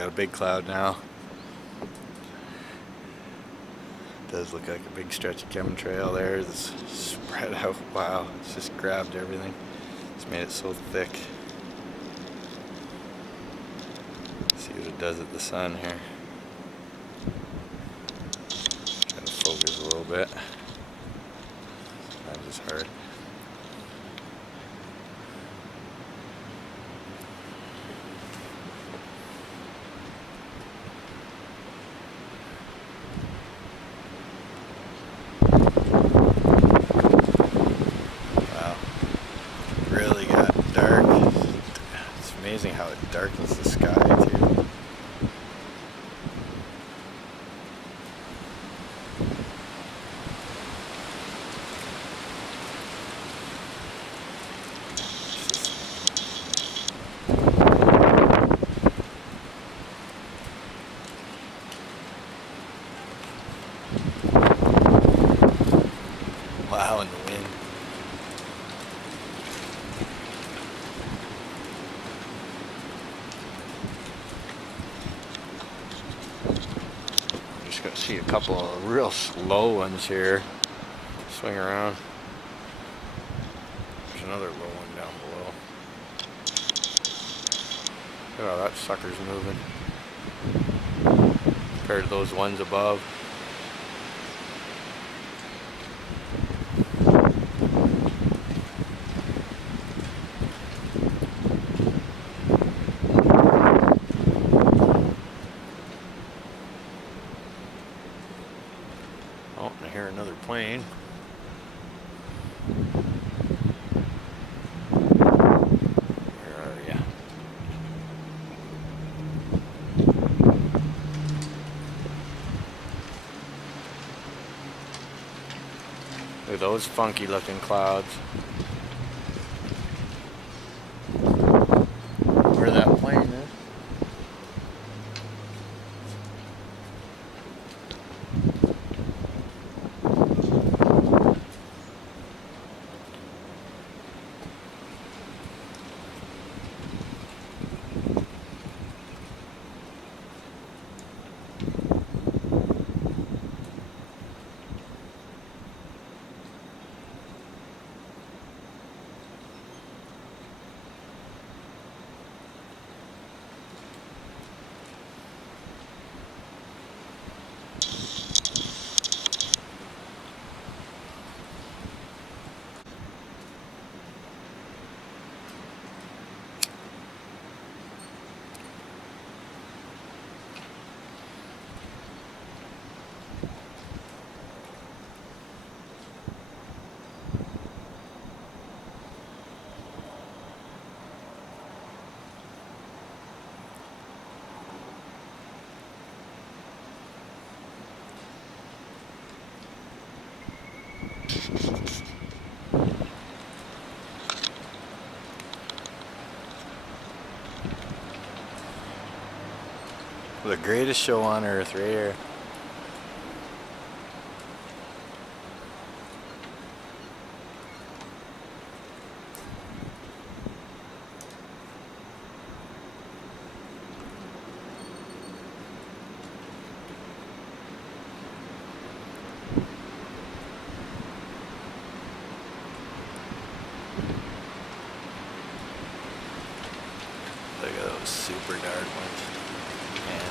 got a big cloud now. It does look like a big stretch of chemtrail there. It's spread out. Wow, it's just grabbed everything. It's made it so thick. See what it does at the sun here. Try to focus a little bit. That was hard. Wow, really got dark. It's amazing how it darkens the sky too. Wow, and the wind. I'm just gonna see a couple of real slow ones here. Swing around. There's another low one down below. Look at how that sucker's moving compared to those ones above. Oh, and I hear another plane. Where are ya? Look at those funky looking clouds. Where that plane is. The greatest show on earth right here. Look at those super dark ones. Man.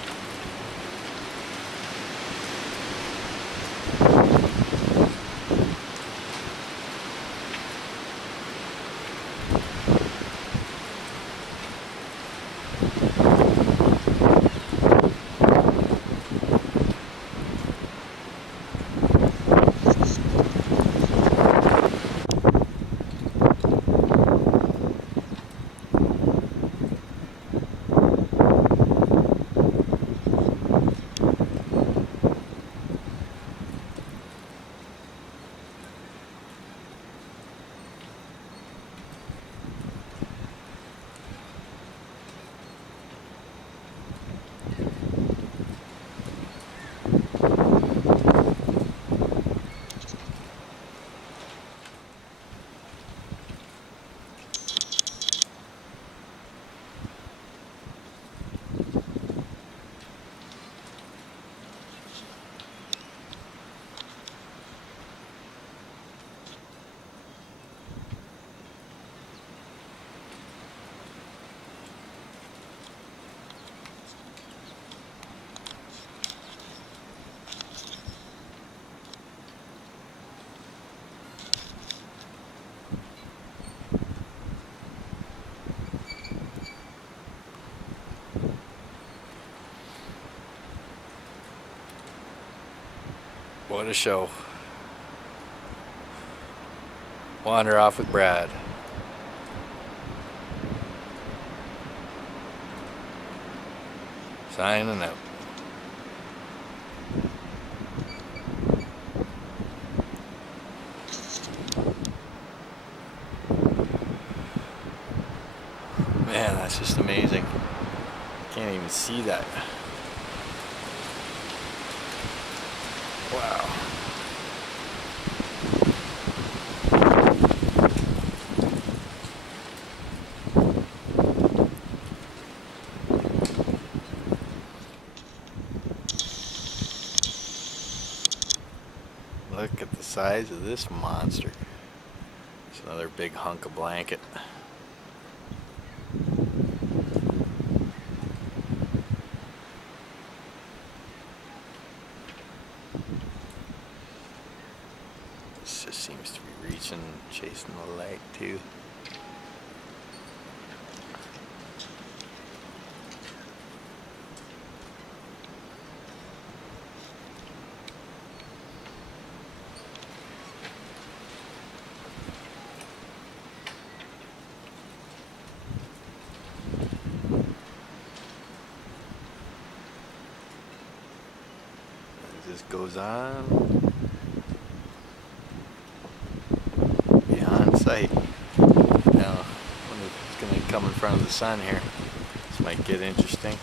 What a show. Wander off with Brad. Signing out. Man, that's just amazing. Can't even see that. Wow. Look at the size of this monster. It's another big hunk of blanket. This just seems to be reaching, chasing the light too. It just goes on beyond sight. Now, I wonder if it's going to come in front of the sun here. This might get interesting.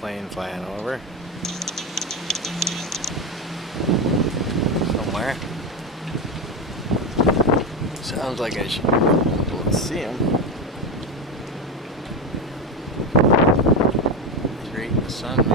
Plane flying over somewhere. Sounds like I should be able to see him. He's right in the sun.